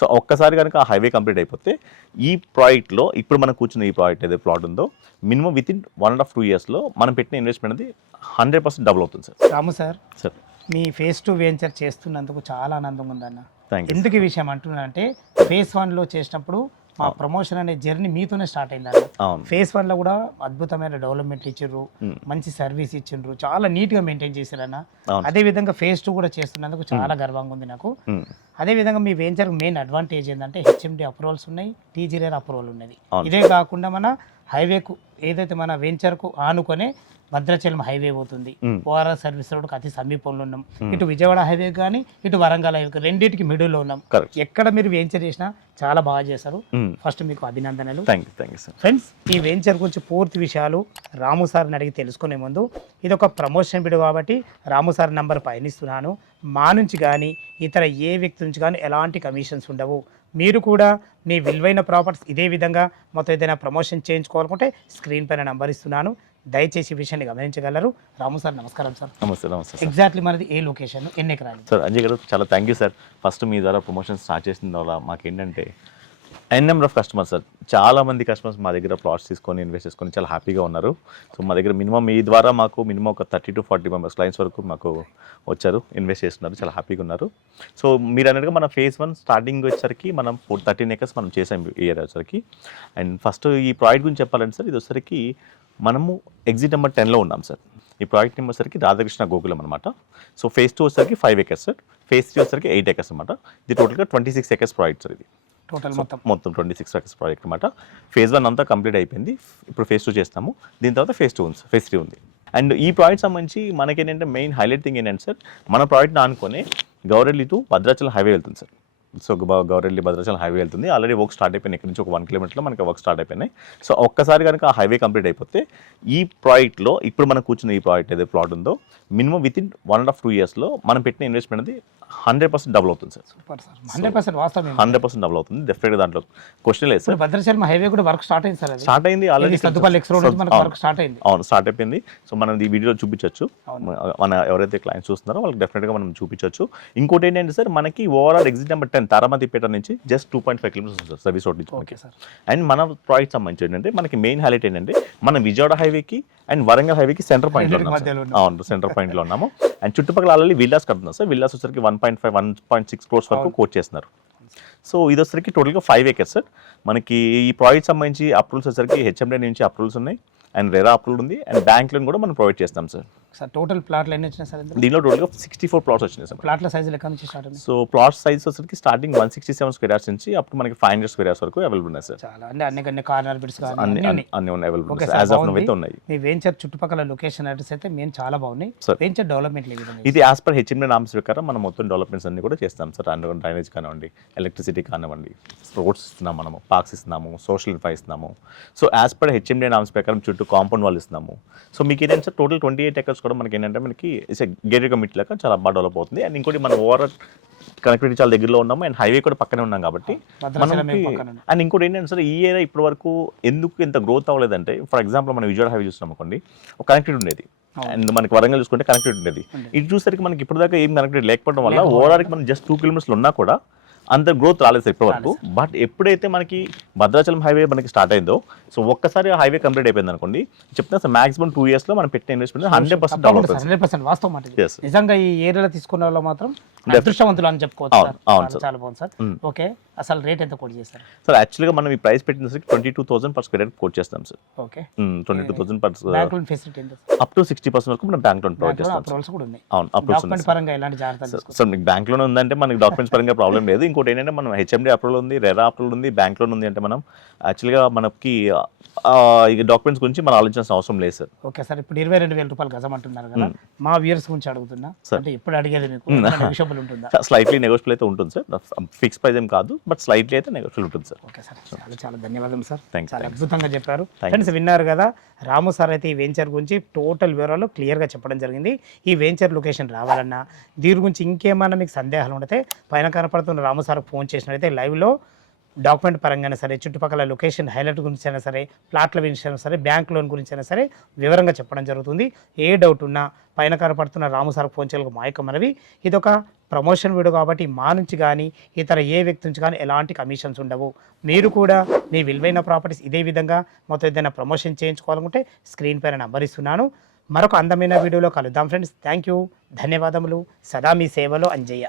So ఒక్కసారి కనుక ఆ హైవే కంప్లీట్ అయిపోతే ఈ ప్రాజెక్ట్లో ఇప్పుడు మనం కూర్చున్న ఈ ప్రాజెక్ట్ ఏదైతే ప్లాట్ ఉందో మినిమం విత్ ఇన్ 1.5-2 ఇయర్స్లో మనం పెట్టిన ఇన్వెస్ట్మెంట్ అనేది 100% డబుల్ అవుతుంది సార్. రాము సార్, సార్ మీ ఫేస్ 2 వెంచర్ చేస్తున్నందుకు చాలా ఆనందంగా ఉందన్న. Thank you. ఎందుకు ఈ విషయం అంటున్నానంటే ఫేస్ 1లో చేసినప్పుడు మా ప్రమోషన్ అనే జర్నీ మీతోనే స్టార్ట్ అయిందన్న. అవును. ఫేస్ 1లో కూడా అద్భుతమైన డెవలప్మెంట్ ఇచ్చిండ్రు, మంచి సర్వీస్ ఇచ్చిండ్రు, చాలా నీట్గా మెయింటైన్ చేశారన్న. అవును. అదే విధంగా ఫేస్ 2 కూడా చేస్తున్నందుకు చాలా గర్వంగా ఉంది నాకు. అదే విధంగా మీ వెంచర్ మెయిన్ అడ్వాంటేజ్ ఏంటంటే హెచ్ఎండి అప్రూవల్స్ ఉన్నాయి, టీజీఆర్ అప్రూవల్ ఉన్నది. ఇదే కాకుండా మన హైవేకు ఏదైతే మన వెంచర్కు ఆనుకొనే భద్రాచలం హైవే పోతుంది, ఓఆర్ఆర్ సర్వీస్ రోడ్కి అతి సమీపంలో ఉన్నాం. ఇటు విజయవాడ హైవే కానీ ఇటు వరంగల్ హైవే రెండింటికి మిడిల్లో ఉన్నాం. ఎక్కడ మీరు వెంచర్ చేసినా చాలా బాగా చేశారు. ఫస్ట్ మీకు అభినందనలు. ఫ్రెండ్స్, ఈ వెంచర్ గురించి పూర్తి విషయాలు రాము సార్ని అడిగి తెలుసుకునే ముందు ఇది ఒక ప్రమోషన్ వీడియో కాబట్టి రాము సార్ నంబర్ పయనిస్తున్నాను. మా నుంచి కానీ ఇతర ఏ వ్యక్తి నుంచి కానీ ఎలాంటి కమిషన్స్ ఉండవు. మీరు కూడా మీ విలువైన ప్రాపర్టీస్ ఇదే విధంగా మొత్తం ఏదైనా ప్రమోషన్ చేయించుకోవాలనుకుంటే స్క్రీన్ పైన నంబర్ ఇస్తున్నాను, దయచేసి ఈ విషయాన్ని గమనించగలరు. రాము సార్ నమస్కారం సార్. నమస్తే. ఎగ్జాక్ట్లీ మనది ఏ లొకేషన్, ఎన్ని ఎకరాలు? సార్ అంజయ్ గారు చాలా థ్యాంక్ యూ సార్. ఫస్ట్ మీ ద్వారా ప్రమోషన్ స్టార్ట్ చేసిన ద్వారా మాకు ఏంటంటే నెంబర్ ఆఫ్ కస్టమర్స్ సార్, చాలా మంది కస్టమర్స్ మా దగ్గర ప్లాట్స్ తీసుకొని ఇన్వెస్ట్ చేసుకొని చాలా హ్యాపీగా ఉన్నారు. సో మా దగ్గర మినిమం మీ ద్వారా మాకు మినిమం ఒక 30-40 మెంబర్స్ క్లయింట్స్ వరకు మాకు వచ్చారు, ఇన్వెస్ట్ చేస్తున్నారు, చాలా హ్యాపీగా ఉన్నారు. సో మీరు అన్నట్టుగా మన ఫేజ్ 1 స్టార్టింగ్ వచ్చేసరికి మనం 13 acres మనం చేసాం ఈ ఇయర్ వచ్చరికి. అండ్ ఫస్ట్ ఈ ప్రాజెక్ట్ గురించి చెప్పాలంటే సార్, ఇది వచ్చరికి మనము ఎగ్జిట్ నెంబర్ 10లో ఉన్నాం సార్. ఈ ప్రాజెక్ట్ నేమ్ వచ్చరికి రాధాకృష్ణ గోకులం అనమాట. సో ఫేజ్ 2 వచ్చరికి 5 acres సార్, ఫేజ్ 3 వచ్చరికి 8 acres అనమాట. ఇది టోటల్గా 26 acres ప్రాజెక్ట్ సార్. ఇది టోటల్ మొత్తం 26 acres ప్రాజెక్ట్ అనమాట. ఫేజ్ 1 అంతా కంప్లీట్ అయిపోయింది, ఇప్పుడు ఫేజ్ 2 చేస్తాము. దీని తర్వాత ఫేజ్ 2 ఉంది, ఫేజ్ 3 ఉంది. అండ్ ఈ ప్రాజెక్ట్ సంబంధించి మనకేంటంటే మెయిన్ హైలైట్ థింగ్ ఏంటంటే సార్, మన ప్రాజెక్ట్ని ఆనుకొని గౌరెల్లి టు భద్రాచలం హైవే వెళ్తుంది sir. So Gowrelli Bhadrachalam highway వెళ్తుంది. ఆల్రెడీ వర్క్ స్టార్ట్ అయిపోయింది, ఇక్కడ నుంచి ఒక 1 kilometerలో మనకి వర్క్ స్టార్ట్ అయిపోయినాయి. సో ఒక్కసారి కనుక ఆ హైవే కంప్లీట్ అయిపోతే ఈ ప్రాజెక్ట్లో ఇప్పుడు మనం కూర్చున్న ఈ ప్రాజెక్ట్ ఏదైతే ప్లాట్ ఉందో మినిమం విత్ ఇన్ 1.5-2 ఇయర్స్లో మనం పెట్టిన ఇన్వెస్ట్మెంట్ అనేది 100% డబుల్ అవుతుంది సార్. సూపర్ సార్, 100% వాస్తవం. 100% డబుల్ అవుతుంది డెఫినెట్గా, దాంట్లో క్వశ్చన్ లేదు సార్. భద్రాచలం హైవే కూడా వర్క్ స్టార్ట్ అయింది సార్. స్టార్ట్ అయింది ఆల్రెడీ, వర్క్ స్టార్ట్ అయింది. అవును, స్టార్ట్ అయిపోయింది. సో మనం ఈ వీడియోలో చూపించవచ్చు, మన ఎవరైతే క్లయింట్స్ చూస్తున్నారో వాళ్ళకి డెఫినెట్గా మనం చూపించవచ్చు. ఇంకోటి ఏంటంటే సార్, మనకి ఓవరాల్ ఎగ్జిట్ నెంబర్ 10 తారామతిపేట నుంచి just 2.5 kilometers sir service road నుంచి మనకి. అండ్ మన ప్రాజెక్ట్ సంబంధించి ఏంటంటే మనకి మెయిన్ హైలైట్ ఏంటంటే మనం విజయవాడ హైవేకి అండ్ వరంగల్ హైవేకి సెంటర్ పాయింట్లో ఉన్నాము. అవును, సెంటర్ పాయింట్లో ఉన్నాము. అండ్ చుట్టుపక్కల ఆల్రెడీ విల్లాస్ కడుతున్నాం సార్. విల్లాస్ వచ్చరికి 1.5-1.6 crores వరకు కోట్ చేస్తున్నారు. సో ఇది వచ్చరికి టోటల్గా 5 acres సార్. మనకి ఈ ప్రాజెక్ట్ సంబంధించి అప్రూవల్స్ వచ్చరికి హెచ్ఎండి నుంచి అప్రూవల్స్ ఉన్నాయి, అండ్ రెరా అప్రూవల్ ఉంది, అండ్ బ్యాంక్ లోన్ కూడా మనం ప్రొవైడ్ చేస్తాం సార్. సార్ టోటల్ ప్లాట్లు ఎన్ని వచ్చినాయి సార్? దీనిలో టోటల్గా 64 plots వచ్చినాయి సార్. ప్లాట్ల సైజులు ఎక్కడ నుంచి స్టార్ట్ అయింది? సో ప్లాట్ సైజ్ వచ్చరికి స్టార్టింగ్ 167 square yards నుంచి అప్పుడు మనకి 500 square yards వరకు అవైలబుల్ ఉన్నాయి సార్. చాలా అంటే అన్ని కార్నర్ బిట్స్ అన్ని ఉన్నాయి అవైలబుల్ యాజ్ ఆఫ్ నౌ అయితే ఉన్నాయి. మీ వెంచర్ చుట్టుపక్కల లొకేషన్ అడ్రస్ అయితే మేము చాలా బాగున్నాయి. వెంచర్ డెవలప్మెంట్ ఇది యాజ్ పర్ హెచ్ఎండి నామ్స్ ప్రకారం మనం మొత్తం డెవలప్మెంట్స్ అన్ని కూడా చేస్తాం సార్. అండర్ డ్రైనేజ్ కానివ్వండి, ఎలక్ట్రిసిటీ కానివ్వండి, రోడ్స్ ఇస్తున్నాము, మనము పార్క్స్ ఇస్తున్నాము, సోషల్ ఇన్ఫ్రా ఇస్తున్నాము. So as per HMD norms ప్రకారం చుట్టూ కాంపౌండ్ వాళ్ళు ఇస్తున్నాము. సో మీకు ఏంటంటే సార్ టోటల్ 28 acres కూడా మనకి ఏంటంటే మనకి గేటెడ్ కమ్యూనిటీ లాగా చాలా బాగా డెవలప్ అవుతుంది. అండ్ ఇంకోటి మన ఓవరాల్ కనెక్టివిటీ చాలా దగ్గరలో ఉన్నాము, అండ్ హైవే కూడా పక్కనే ఉన్నాం కాబట్టి మనకి. అండ్ ఇంకోటి ఏంటంటే సార్, ఈ ఏరియా ఇప్పటి వరకు ఎందుకు ఇంత గ్రోత్ అవ్వలేదంటే, ఫర్ ఎగ్జాంపుల్ మనం విజయవాడ హైవే చూస్తున్నాం అనుకోండి, ఒక కనెక్టివిటీ ఉండేది. అండ్ మనకి వరంగల్ చూసుకుంటే కనెక్టివిటీ ఉండేది. ఇది చూసరికి మనకి ఇప్పటిదాకా ఏం కనెక్టివిటీ లేకపోవడం వల్ల ఓవరాల్కి మనం జస్ట్ 2 kilometers ఉన్నా కూడా అంత గ్రోత్ రాలేదు సార్ ఇప్పటి వరకు. బట్ ఎప్పుడైతే మనకి భద్రాచలం హైవే మనకి స్టార్ట్ అయిందో, సో ఒక్కసారి హైవే కంప్లీట్ అయిపోయింది అనుకోండి, చెప్తున్నా సార్ మాక్సిమం 2 yearsలో మనం పెట్టిన ఇన్వెస్ట్మెంట్ 100% డెవలప్ అవుతుంది. 100% వాస్తవం మాట. నిజంగా ఈ ఏరియాలో తీసుకున్న వాళ్ళు మాత్రం అదృష్టవంతులు అని చెప్పుకోవచ్చు. చాలా బాగుంది సార్. ఓకే, అసలు రేట్ ఎంత కోట్ చేస్తారు సార్? యాక్చువల్గా మనం ఈ ప్రైస్ పెట్టిన 22,000 per square కోట్ చేస్తాం sir. Okay, 22,000 per bank loan facility ఎంత? అప్ టు 60% వరకు మనం బ్యాంక్ లోన్ ప్రొవైడ్ చేస్తాం. అప్రూవల్స్ కూడా ఉన్నాయి. అవును, అప్రూవల్స్ పరంగా ఎలాంటి జాగ్రత్తలు సార్? మీకు బ్యాంక్ లోన్ ఉందంటే మనకి డాక్యుమెంట్స్ పరంగా ప్రాబ్లం లేదు. ఇంకోటి ఏంటంటే మనం హెచ్ఎండి అప్రూవల్ ఉంది, రెరా అప్రూవల్ ఉంది, బ్యాంక్ లోన్ ఉంది. అంటే మనం యాక్చువల్గా మనకి ఈ డాక్యుమెంట్స్ గురించి మనం ఆలోచించాల్సిన అవసరం లేదు సార్. ఓకే సార్, ఇప్పుడు 22,000 రూపాయలు గజం అంటున్నారు కదా, మా వ్యూయర్స్ గురించి అడుగుతున్నా. అంటే ఎప్పుడు అడిగేది మీకు నెగోషియబుల్ ఉంటుందా? స్లైట్లీ నెగోషియబుల్ అయితే ఉంటుంది సార్. ఫిక్స్ ప్రైస్ ఏం కాదు, బట్ స్లైట్లీ అయితే నెగోషియబుల్ ఉంటుంది సార్. ఓకే సార్, చాలా చాలా ధన్యవాదాలు సార్. చాలా థ్యాంక్ అద్భుతంగా చెప్పారు. ఫ్రెండ్స్ విన్నారు కదా, రాము సార్ అయితే ఈ వెంచర్ గురించి టోటల్ వివరాలు క్లియర్గా చెప్పడం జరిగింది. ఈ వెంచర్ లొకేషన్ రావాలన్నా, దీని గురించి ఇంకేమైనా మీకు సందేహాలు ఉంటే పైన కనపడుతున్న రాము సార్ ఫోన్ చేసినట్లయితే లైవ్లో డాక్యుమెంట్ పరంగా సరే, చుట్టుపక్కల లొకేషన్ హైలైట్ గురించి అయినా సరే, ప్లాట్ల గురించి అయినా సరే, బ్యాంక్ లోన్ గురించి అయినా సరే వివరంగా చెప్పడం జరుగుతుంది. ఏ డౌట్ ఉన్నా పైన కనపడుతున్న రాము సార్ ఫోన్ చేయాలి. మా యొక్క మనవి, ఇదొక ప్రమోషన్ వీడియో కాబట్టి మా నుంచి కానీ ఇతర ఏ వ్యక్తి నుంచి కానీ ఎలాంటి కమిషన్స్ ఉండవు. మీరు కూడా మీ విలువైన ప్రాపర్టీస్ ఇదే విధంగా మొత్తం ఏదైనా ప్రమోషన్ చేయించుకోవాలనుకుంటే స్క్రీన్ పైన నంబర్ ఇస్తున్నాను. మరొక అందమైన వీడియోలో కలుద్దాం ఫ్రెండ్స్. థ్యాంక్ యూ, ధన్యవాదములు. సదా మీ సేవలో అంజయ్య.